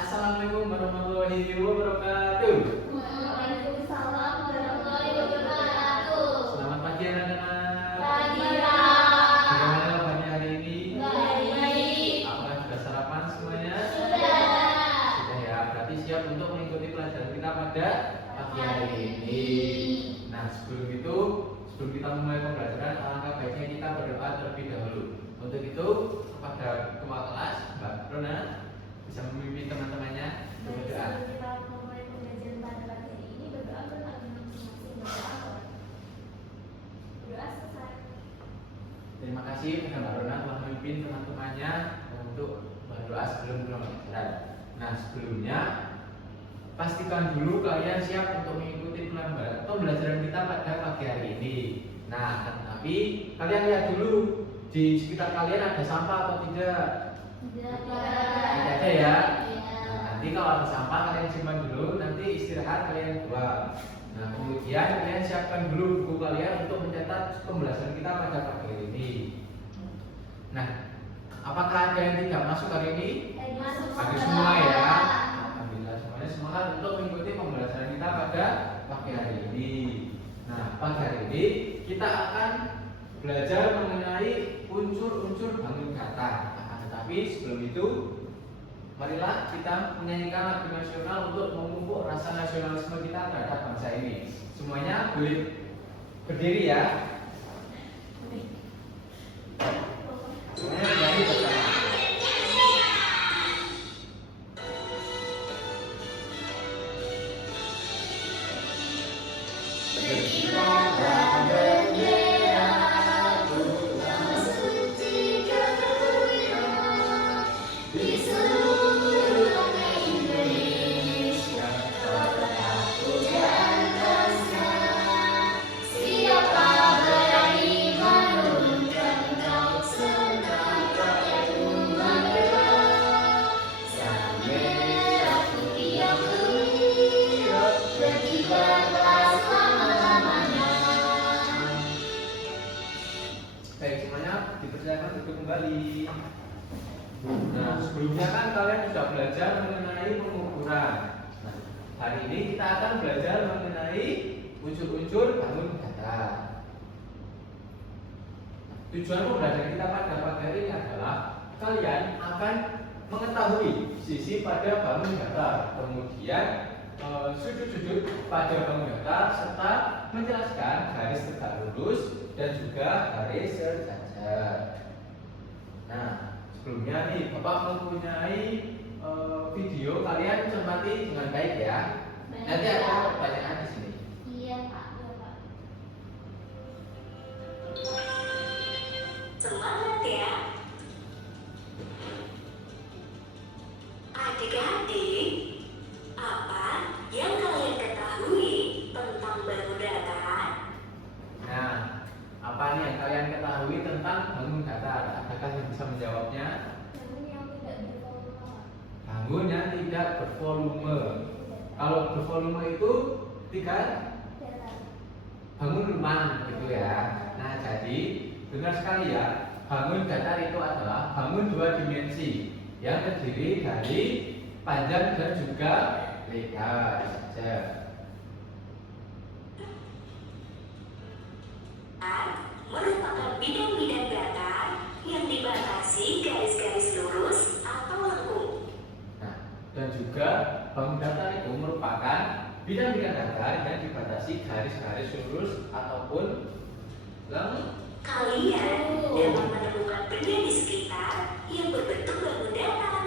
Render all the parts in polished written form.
Assalamualaikum warahmatullahi wabarakatuh. Waalaikumsalam warahmatullahi wabarakatuh. Selamat pagi anak-anak. Pagi, Bagaimana kabarnya hari ini? baik. Apakah sudah sarapan semuanya? Sudah. Sudah ya. Berarti siap untuk mengikuti pelajaran kita pada pagi hari ini. Nah, sebelum kita memulai pembelajaran, alangkah baiknya kita berdoa terlebih dahulu. Untuk itu, kepada ketua kelas, Mbak Rona, bisa memimpin teman-temannya berdoa. Kita memulai pembelajaran pada pagi hari ini, berdoa masing-masing berdoa. Berdoa selesai. Terima kasih kepada Mbak Rona telah memimpin teman-temannya untuk berdoa sebelum pembelajaran. Nah, sebelumnya pastikan dulu kalian siap untuk mengikuti pembelajaran kita pada pagi hari ini. Nah, tapi kalian lihat dulu di sekitar kalian ada sampah atau tidak? Tidak Tidak ada ya. Nah, nanti kalau ada sampah kalian simpan dulu, nanti istirahat kalian buang. Nah, kemudian kalian siapkan dulu buku kalian untuk mencatat pembelajaran kita pada pagi hari ini. Nah, apakah ada yang tidak masuk hari ini? Ada semua ya. Alhamdulillah semuanya semangat untuk mengikuti pembelajaran kita pada pagi hari ini. Nah, pagi hari ini kita akan belajar mengenai unsur-unsur bangun kata. Tetapi sebelum itu, marilah kita menyanyikan lagu nasional untuk memupuk rasa nasionalisme kita terhadap bangsa ini. Semuanya boleh berdiri ya. Semuanya berdiri bersama. Baik, semuanya dipersilakan duduk kembali. Nah, sebelumnya kan kalian sudah belajar mengenai pengukuran. Nah, hari ini kita akan belajar mengenai unsur-unsur bangun kata. Tujuan pembelajaran kita pada pagi hari ini adalah kalian akan mengetahui sisi pada bangun kata, kemudian sudut-sudut pada bangun kata, serta menjelaskan garis tegak lurus dan juga garis sejajar. Nah, sebelumnya nih Bapak mempunyai video, kalian cermati dengan baik ya. Nanti ada pertanyaan di sini. Iya, Pak. Iya, Pak. Semangat ya. Adik-adik, apa yang kalian ketahui tentang bangun datar? Nah, apa nih yang kalian ketahui tentang bangun datar? Adakah yang bisa menjawabnya? Bangun yang tidak bervolume, Pak. Bangun yang tidak bervolume. Kalau bervolume itu tiga Datar. bangun rumah gitu ya. Nah, jadi benar sekali ya. Bangun datar itu adalah bangun dua dimensi yang terdiri dari panjang dan juga lebar saja. Merupakan bidang-bidang datar yang dibatasi garis-garis lurus atau lengkung. Nah, dan juga bangun datar itu merupakan bidang-bidang datar yang dibatasi garis-garis lurus ataupun lengkung. Kalian dapat menemukan benda di sekitar yang berbentuk bangun datar.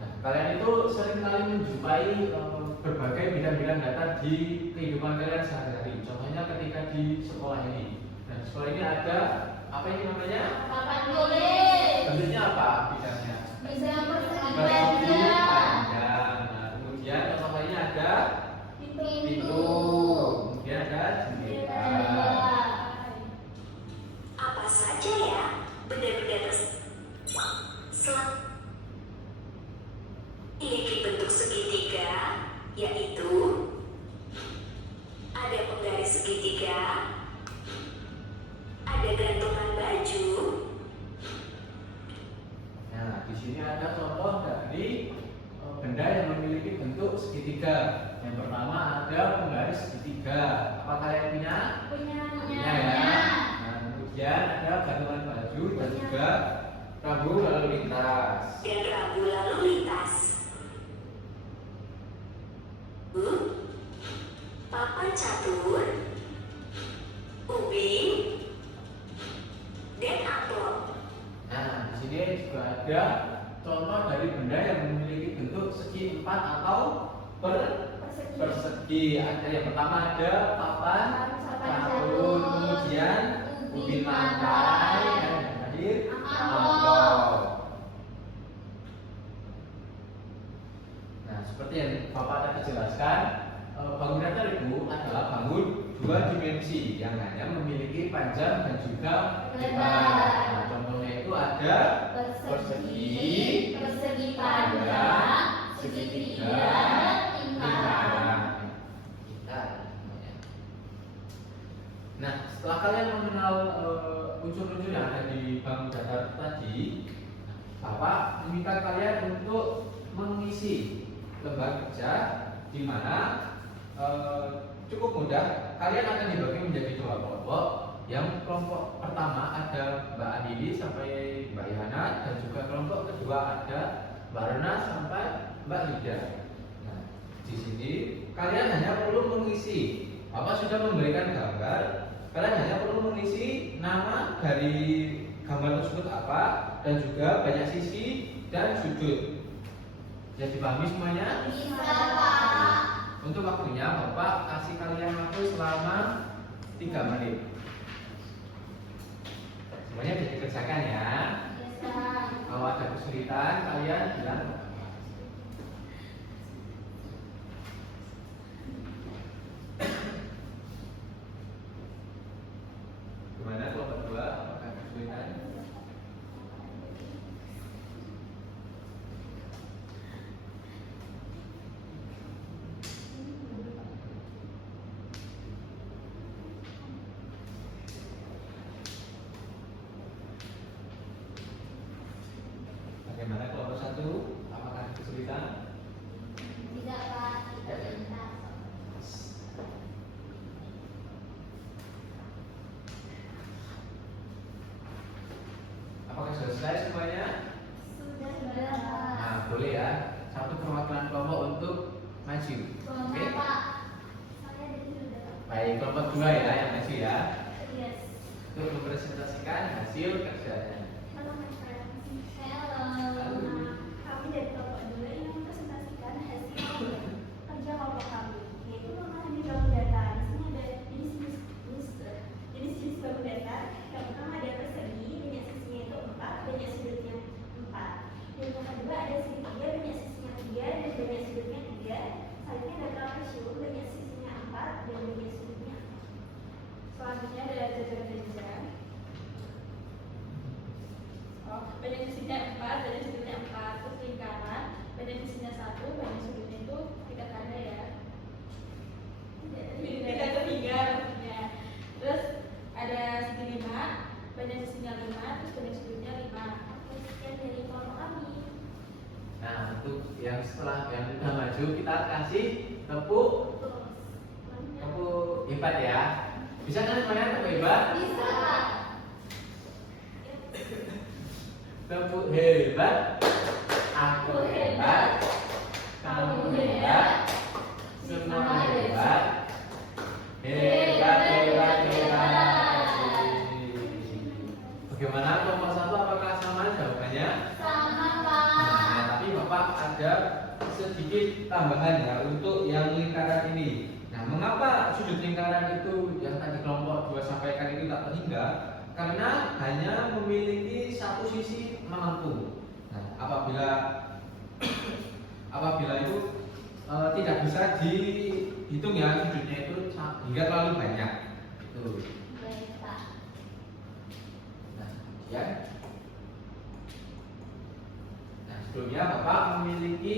Nah, kalian itu seringkali menjumpai berbagai bidang-bidang datar di kehidupan kalian sehari-hari. Contohnya ketika di sekolah ini. Nah, sekolah ini ada apa ini namanya? Papan tulis. Bentuknya apa bidangnya? Bisa persegi Persegi panjang. panjang. Nah, kemudian contoh lainnya ada pintu. Kemudian ada jendela. Apa saja ya benda-benda tersebut? Memiliki bentuk segitiga, yaitu ada penggaris segitiga, ada gantungan baju, segitiga. Yang pertama ada penggaris segitiga. Apa kalian punya? Punya. Punya ya. Nah, kemudian ada gantungan baju dan juga rambu lalu lintas. Dan rambu lalu lintas. Papan catur, ubin, dan amplop. Nah, di sini juga ada contoh dari benda yang memiliki bentuk segi empat atau persegi. Ada yang pertama ada papan catur, kemudian ubin lantai, dan yang terakhir amplop. Nah, seperti yang Bapak tadi jelaskan, bangunan itu adalah bangun dua dimensi yang hanya memiliki panjang dan juga lebar. Nah, contohnya itu ada persegi, persegi panjang, segitiga, lingkaran. Nah, setelah kalian mengenal unsur-unsur yang ada di bangun dasar tadi, Bapak meminta kalian untuk mengisi lembar kerja di mana cukup mudah. Kalian akan dibagi menjadi dua kelompok. Yang kelompok pertama ada Mbak Andini sampai Mbak Yana, dan juga kelompok kedua ada Mbak Rena sampai Mbak Lida. Nah, di sini kalian hanya perlu mengisi. Bapak sudah memberikan gambar. Kalian hanya perlu mengisi nama dari gambar tersebut apa, dan juga banyak sisi dan sudut. Jadi dipahami semuanya? Bisa, Pak. Untuk waktunya Bapak kasih kalian waktu selama 3 menit. Semuanya bisa dikerjakan ya. Bisa. Kalau ada kesulitan kalian bilang. Gimana kelompok kedua? Apakah kesulitan? Bagaimana kelompok satu? Apakah kesulitan? Bisa, Pak. Bisa. Apakah sudah selesai semuanya? Sudah, Pak. Nah, boleh ya. Satu perwakilan kelompok untuk maju. Oke? Pak. Saya dari sudah. Baik, kelompok dua ya yang maju ya. Yes. Untuk mempresentasikan hasil kerjanya. Halo, Mas Fred. Halo. Kami dari kelompok 2 ingin mempresentasikan hasil kerja kelompok kami, yaitu memahami bangun data. Di sini ada jenis-jenis bangun data. Yang pertama ada persegi, banyak sisinya itu 4, banyak sudutnya 4. Yang kedua ada segitiga, banyak sisinya 3 dan banyak sudutnya 3. Selanjutnya ada trapesium, banyak sisinya 4 dan banyak sudutnya 4. Selanjutnya ada jajar panjang. Banyak sisinya 4, banyak sudutnya 4. Terus lingkaran, banyak sisinya 1, banyak sudutnya itu tidak ada ya. Tidak ada 3 maksudnya. Terus ada segi 5, banyak sisinya 5, terus banyak sudutnya 5. Sekian dari kelompok kami. Nah, untuk yang setelah yang sudah maju kita kasih tepuk hebat ya. Bisa kan semuanya tepuk hebat? Bisa. Tepuk hebat. Aku hebat. Kamu hebat. Semua hebat. Hebat, hebat, hebat. Bagaimana kelompok satu? Apakah sama jawabannya? Sama, Nah, tapi Bapak ada sedikit tambahan ya untuk yang lingkaran ini. Nah, mengapa sudut lingkaran itu yang tadi kelompok 2 sampaikan itu tak terhingga? Karena hanya memiliki satu sisi melengkung. Nah, apabila itu tidak bisa dihitung ya sudutnya itu hingga terlalu banyak. Itu. Baik, Pak. Nah, ya. Nah, sebelumnya Bapak memiliki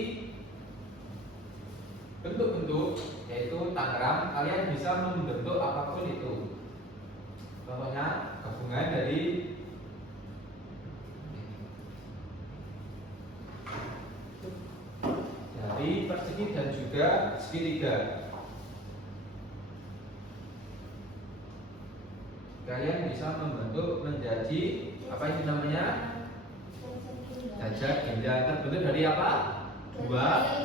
bentuk-bentuk, yaitu tangram. Kalian bisa membentuk apapun itu. Contohnya gabungan dari persegi persegi dan juga segitiga. Kalian bisa membentuk menjadi apa itu namanya? Jajak ginjal. Terbentuk dari apa? Dua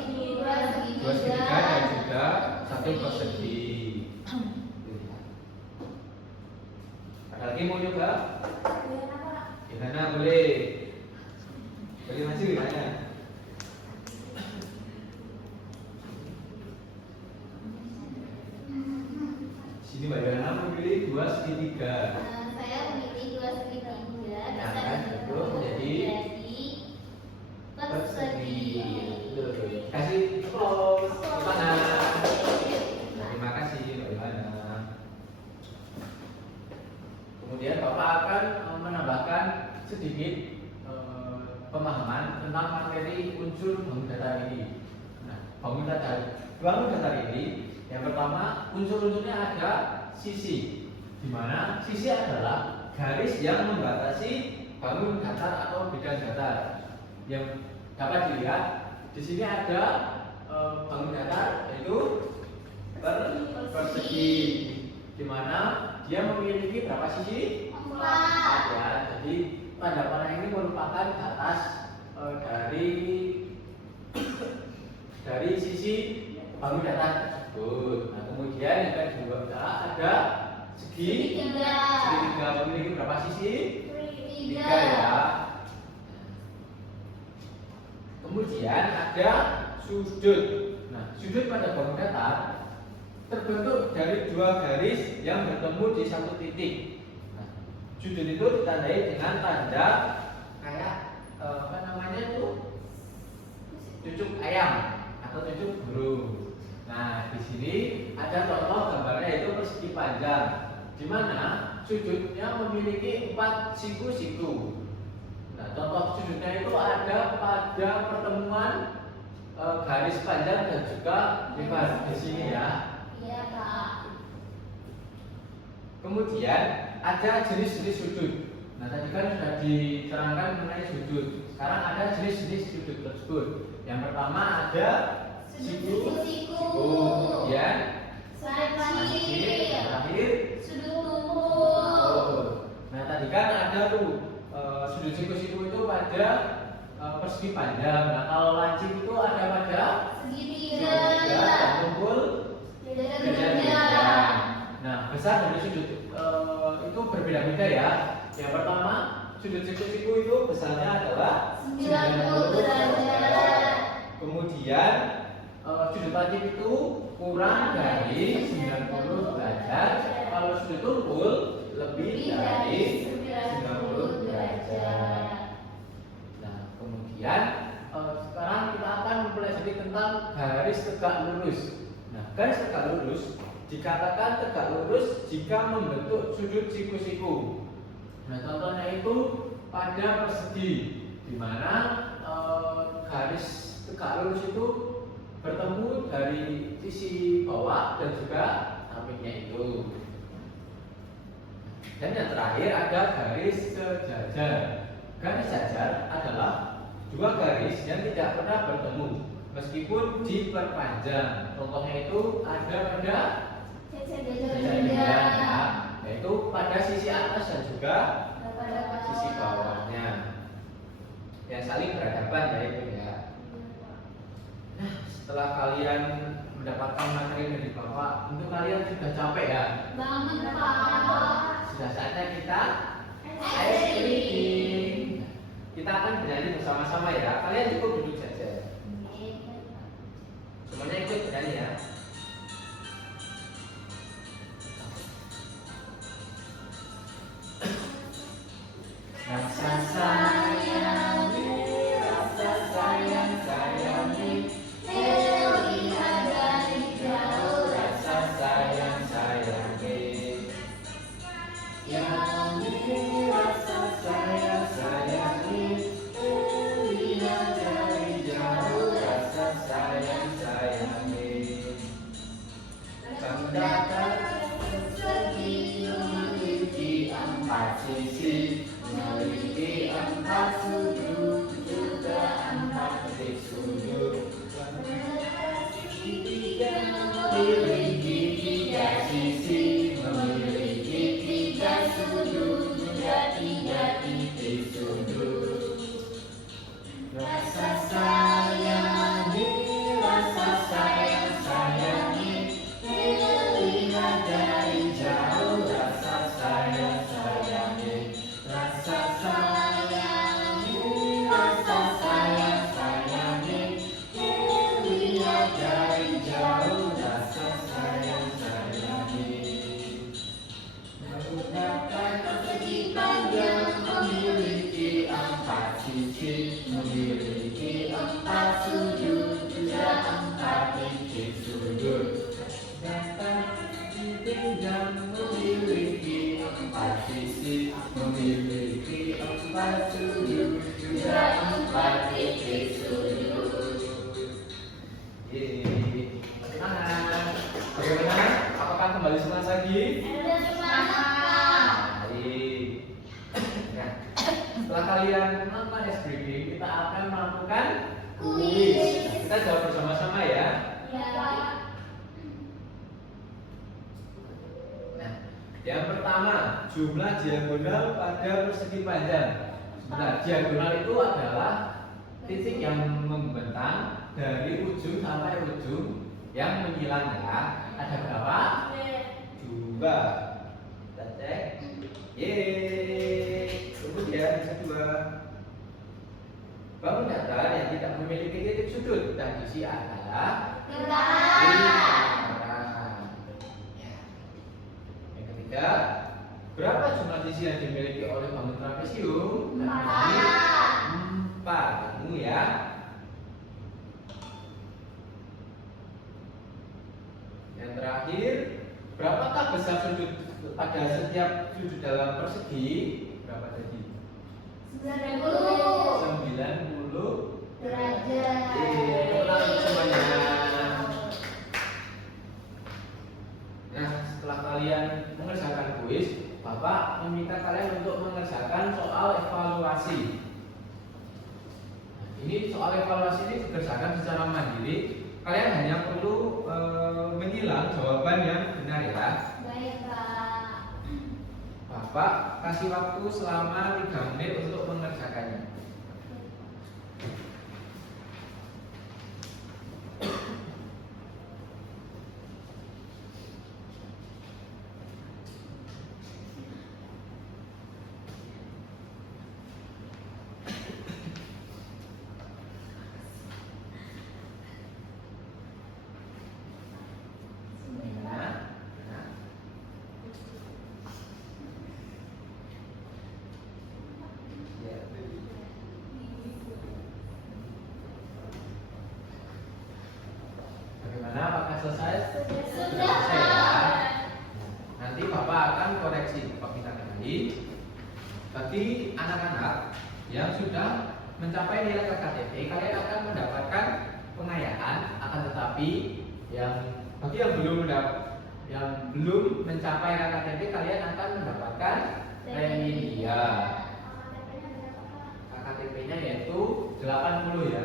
segitiga dan juga satu persegi. Ada lagi mau coba? Gimana boleh? Boleh maju gimana? Sini Mbak Yana memilih dua segitiga. Saya memilih dua segitiga. Nah, kan itu menjadi persegi. Kasih close. Mana? Terima kasih Mbak Yana. Kemudian Bapak akan menambahkan sedikit pemahaman tentang materi unsur bangun datar ini. Nah, bangun datar ini yang pertama unsur-unsurnya ada sisi, di mana sisi adalah garis yang membatasi bangun datar atau bidang datar. Yang dapat dilihat di sini ada bangun datar yaitu persegi, di mana dia memiliki berapa sisi? 4 ya. Jadi tanda panah ini merupakan batas dari sisi bangun datar tersebut. Nah, kemudian yang kedua ada segitiga memiliki berapa sisi? 3 ya. Kemudian ada sudut. Nah, sudut pada bangun datar terbentuk dari dua garis yang bertemu di satu titik. Nah, sudut itu ditandai dengan tanda kayak apa namanya itu cucuk ayam atau cucuk burung. Nah, di sini ada contoh gambarnya yaitu persegi panjang, di mana sudutnya memiliki 4 siku-siku. Nah, contoh sudutnya itu ada pada pertemuan garis panjang dan juga lebar di sini ya. Iya, Kak. Kemudian ada jenis-jenis sudut. Nah, tadi kan sudah diterangkan mengenai sudut. Sekarang ada jenis-jenis sudut tersebut. Yang pertama ada siku, kemudian terakhir sudut tumpul. Nah, tadi kan ada tuh sudut siku-siku itu pada persegi panjang. Nah, kalau lancip itu ada pada Segitiga. dan tumpul. Nah, besar dari sudut itu berbeda-beda ya. Yang pertama, sudut siku-siku itu besarnya adalah 90 derajat. Kemudian sudut lancip itu kurang dari 90 derajat. Kalau sudut tumpul lebih dari 90 derajat. Nah, kemudian sekarang kita akan mempelajari tentang garis tegak lurus. Nah, garis tegak lurus dikatakan tegak lurus jika membentuk sudut siku-siku. Nah, contohnya itu pada persegi, di mana garis tegak lurus itu bertemu dari sisi bawah dan juga sampingnya itu. Dan yang terakhir ada garis sejajar. Garis sejajar adalah dua garis yang tidak pernah bertemu meskipun diperpanjang. Contohnya itu ada pada jajar, yaitu pada sisi atas dan juga sisi bawahnya yang saling berhadapan ya itu ya. Nah, setelah kalian mendapatkan materi dari Bapak, tentu kalian sudah capek ya. Bangun, Pak. Sudah saatnya kita ice breaking. Kita akan bernyanyi bersama-sama ya. Kalian cukup duduk saja. Semuanya ikut bernyanyi ya. Rasa sayangi, rasa sayangi, terlihat dari jauh. Rasa sayangi, rasa sayangi, terlihat dari jauh. Rasa sayangi, pendapat persegi memiliki 4 sisi. Memiliki 4 sujud, juga 4 titik sujud. Yeay. Bagaimana? Apakah kembali semangat lagi? Baik. Nah, setelah kalian menonton SBD, kita akan melakukan kuis. Kita jawab bersama-sama ya. Nah, yang pertama, jumlah diagonal pada persegi panjang. Sebentar, diagonal itu adalah titik yang membentang dari ujung sampai ujung yang menyilang ya. Ada berapa? 2. Kita cek. Yeay. Kemudian yang kedua, bangun datar yang tidak memiliki titik sudut dan isi adalah lingkaran. Ya. Yang ketiga, berapa jumlah sisi yang dimiliki oleh bangun trapesium? 4. Ketemu ya. Yang terakhir, berapakah besar sudut pada setiap sudut dalam persegi? Berapa tadi? 90 derajat. Ulang semuanya. Nah, setelah kalian mengerjakan kuis, Bapak meminta kalian untuk mengerjakan soal evaluasi. Nah, ini soal evaluasi ini dikerjakan secara mandiri. Kalian hanya perlu menyilang jawaban yang benar ya. Baik, Pak. Bapak kasih waktu selama 3 menit untuk mengerjakannya. Bagaimana? Apakah selesai? Sudah. Selesai ya. Nanti Bapak akan koreksi. Bapak minta kembali. Bagi anak-anak yang sudah mencapai nilai KKTP, kalian akan mendapatkan pengayaan. Akan tetapi bagi yang belum mencapai KKTP, kalian akan mendapatkan remedial. KKTP-nya yaitu 80 ya.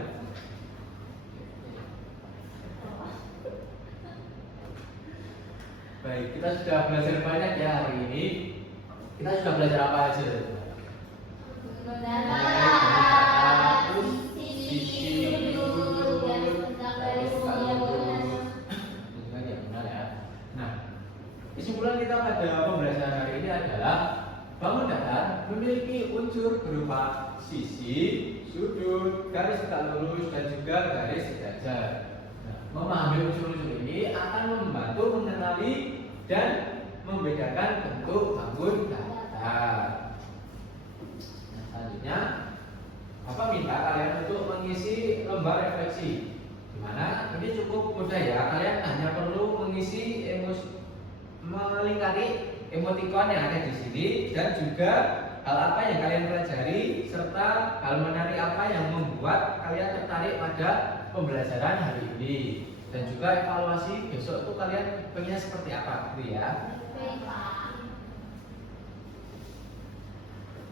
Baik, kita sudah belajar banyak ya hari ini. Kita sudah belajar apa aja? Nah, kesimpulan kita pada pembelajaran hari ini adalah bangun datar memiliki unsur berupa sisi, sudut, garis tegak lurus, dan juga garis sejajar. Nah, memahami unsur-unsur ini akan membantu mengenali dan membedakan bentuk bangun datar. Nah, selanjutnya, Bapak minta kalian untuk mengisi lembar refleksi. Dimana ini cukup mudah ya, kalian hanya perlu mengisi melingkari emoticon yang ada di sini dan juga hal apa yang kalian pelajari serta hal menarik apa yang membuat kalian tertarik pada pembelajaran hari ini, dan juga evaluasi besok itu kalian pengennya seperti apa gitu ya.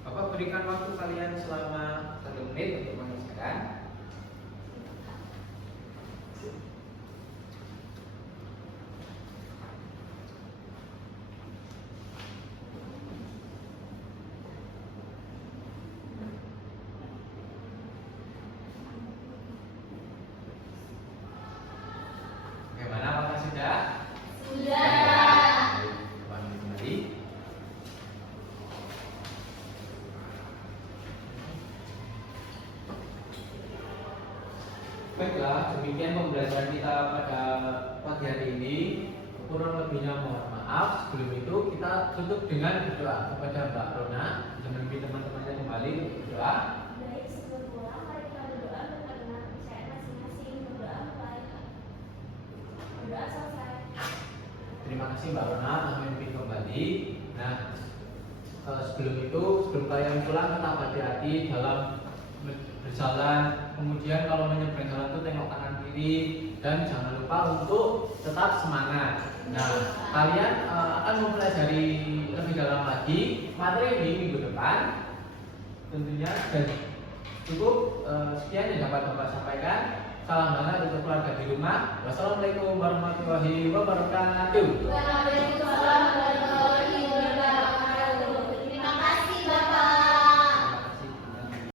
Bapak berikan waktu kalian selama 1 menit untuk mengerjakan. Bagaimana, apakah sudah? Baik, ulangi kembali. Baiklah, demikian pembelajaran kita pada pagi hari ini. Kurang lebihnya mohon maaf. Sebelum itu kita tutup dengan berdoa kepada Mbak Rona dan memimpin teman-temannya kembali untuk berdoa. Baik, sebelum pulang, mari kita berdoa dengan kepercayaan masing-masing. Berdoa selesai. Terima kasih Mbak Rona telah memimpin kembali. Nah, sebelum kalian pulang tetap hati-hati dalam berjalan. Kemudian kalau menyeberang jalan itu tengok kanan kiri dan jangan lupa untuk tetap semangat. Nah, kalian akan mempelajari lebih dalam lagi materi ini minggu depan tentunya, dan cukup sekian yang dapat Bapak sampaikan. Salam hangat untuk keluarga di rumah. Wassalamualaikum warahmatullahi wabarakatuh. Waalaikumsalam.